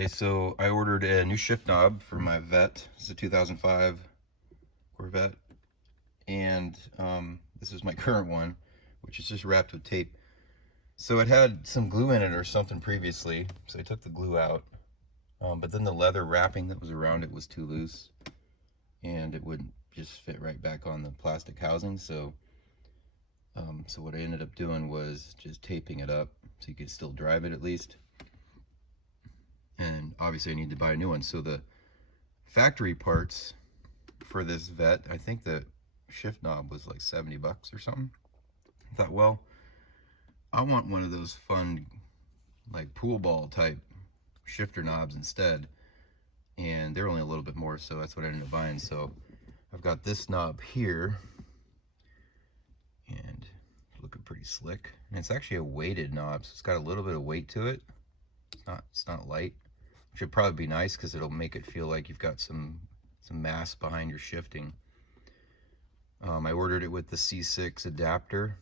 Okay, so I ordered a new shift knob for my Vette. It's a 2005 Corvette, and this is my current one, which is just wrapped with tape. So it had some glue in it or something previously, so I took the glue out, but then the leather wrapping that was around it was too loose, and it wouldn't just fit right back on the plastic housing. So what I ended up doing was just taping it up so you could still drive it at least. And obviously I need to buy a new one. So the factory parts for this Vette, I think the shift knob was like 70 bucks or something. I thought, well, I want one of those fun, like pool ball type shifter knobs instead. And they're only a little bit more, so that's what I ended up buying. So I've got this knob here, and it's looking pretty slick. And it's actually a weighted knob, so it's got a little bit of weight to it. It's not light, which would probably be nice because it'll make it feel like you've got some mass behind your shifting. I ordered it with the C6 adapter.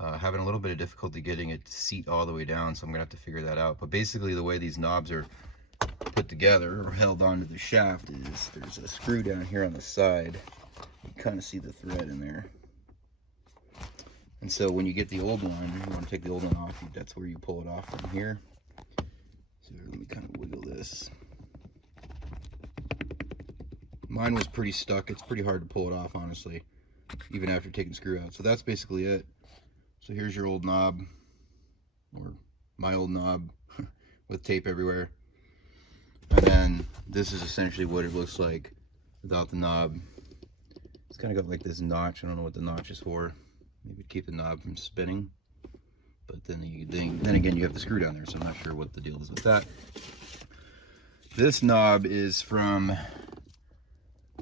Having a little bit of difficulty getting it to seat all the way down, so I'm gonna have to figure that out. But basically the way these knobs are put together or held onto the shaft is there's a screw down here on the side. You kind of see the thread in there. And so when you get the old one, you want to take the old one off, that's where you pull it off from here. So let me kind of wiggle this. Mine was pretty stuck. It's pretty hard to pull it off, honestly, even after taking the screw out. So that's basically it. So here's your old knob, or my old knob with tape everywhere. And then this is essentially what it looks like without the knob. It's kind of got like this notch. I don't know what the notch is for. Maybe to keep the knob from spinning. But then again, you have the screw down there, so I'm not sure what the deal is with that. This knob is from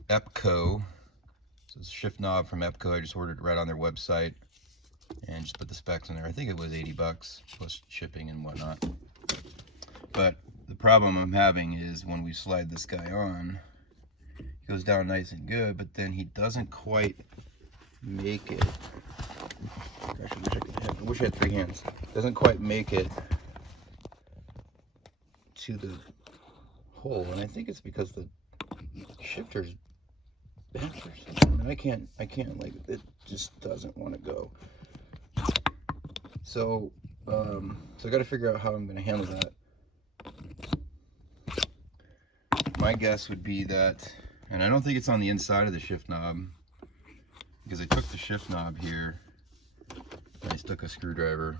EPCO. So it's a shift knob from EPCO. I just ordered it right on their website and just put the specs in there. I think it was 80 bucks plus shipping and whatnot. But the problem I'm having is when we slide this guy on, he goes down nice and good, but then he doesn't quite make it. Gosh, I wish I had three hands. Doesn't quite make it to the hole, and I think it's because the shifter's bent or something. And I can't like, it just doesn't want to go. So I got to figure out how I'm going to handle that. My guess would be that, and I don't think it's on the inside of the shift knob, because I took the shift knob here and I stuck a screwdriver,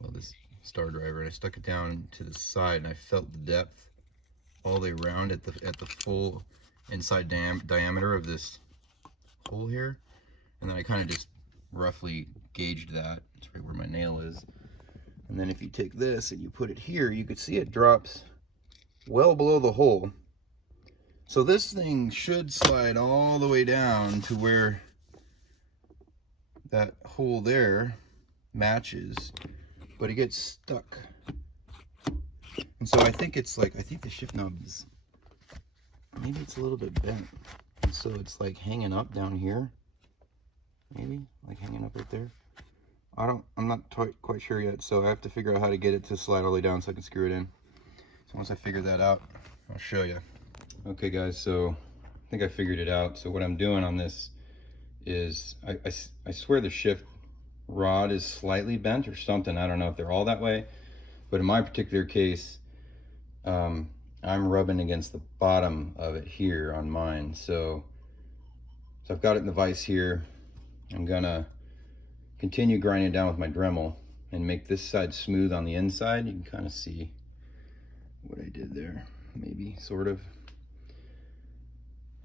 well, this star driver, and I stuck it down to the side, and I felt the depth all the way around at the full inside diameter of this hole here, and then I kind of just roughly gauged that. It's right where my nail is. And then if you take this and you put it here, you could see it drops well below the hole. So this thing should slide all the way down to where that hole there matches, but it gets stuck. And so I think it's like, I think the shift knob is, maybe it's a little bit bent. And so it's like hanging up down here. Maybe like hanging up right there. I'm not quite sure yet, so I have to figure out how to get it to slide all the way down so I can screw it in. So once I figure that out, I'll show you. Okay guys, so I think I figured it out. So what I'm doing on this is, I swear the shift rod is slightly bent or something. I don't know if they're all that way, but in my particular case, I'm rubbing against the bottom of it here on mine. So I've got it in the vise here. I'm gonna continue grinding down with my Dremel and make this side smooth on the inside. You can kind of see what I did there, maybe, sort of.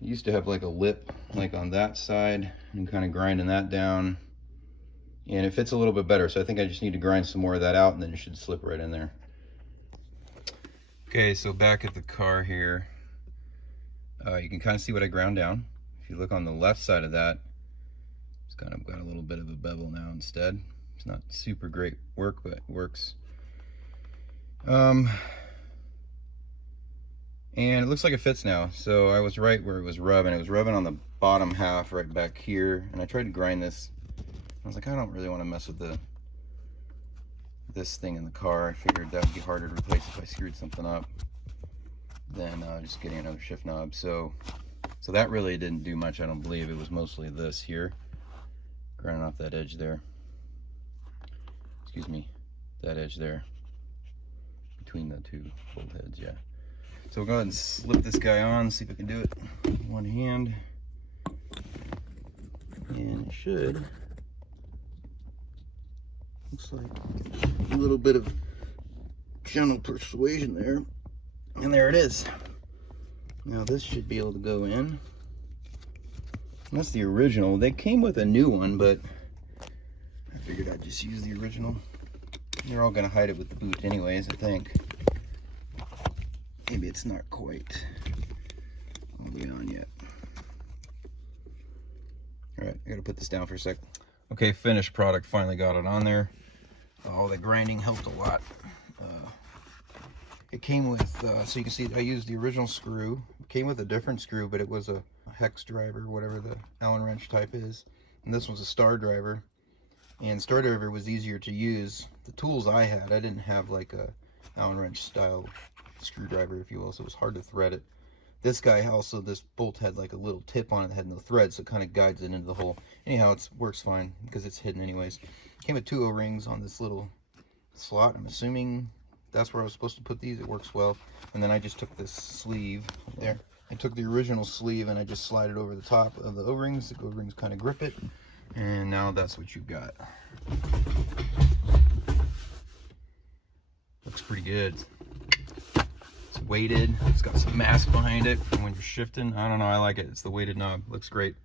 I used to have like a lip like on that side, and kind of grinding that down, and it fits a little bit better. So I think I just need to grind some more of that out, and then it should slip right in there. Okay, so back at the car here, you can kind of see what I ground down. If you look on the left side of that, it's kind of got a little bit of a bevel now instead. It's not super great work, but it works. And it looks like it fits now. So I was right where it was rubbing. It was rubbing on the bottom half right back here, and I tried to grind this. I was like, I don't really want to mess with the this thing in the car. I figured that would be harder to replace if I screwed something up than just getting another shift knob. So that really didn't do much, I don't believe. It was mostly this here, grinding off that edge there. Excuse me, that edge there, between the two bolt heads, yeah. So we'll go ahead and slip this guy on, see if I can do it with one hand. And it should. Looks like a little bit of gentle persuasion there. And there it is. Now this should be able to go in. That's the original. They came with a new one, but I figured I'd just use the original. They're all gonna hide it with the boot anyways, I think. Maybe it's not quite all the way on yet. All right, I gotta put this down for a sec. Okay, finished product, finally got it on there. All the grinding helped a lot. It came with, so you can see I used the original screw. It came with a different screw, but it was a hex driver, whatever the Allen wrench type is. And this was a star driver. And star driver was easier to use. The tools I had, I didn't have like a Allen wrench style screwdriver, if you will, so it was hard to thread it. This guy also, this bolt had like a little tip on it that had no thread, so it kind of guides it into the hole. Anyhow, it works fine because it's hidden anyways. Came with 2 O-rings on this little slot. I'm assuming that's where I was supposed to put these. It works well. And then I just took this sleeve there. I took the original sleeve and I just slide it over the top of the O-rings. The O-rings kind of grip it. And now that's what you've got. Looks pretty good. It's weighted. It's got some mass behind it. And when you're shifting, I don't know, I like it. It's the weighted knob. Looks great.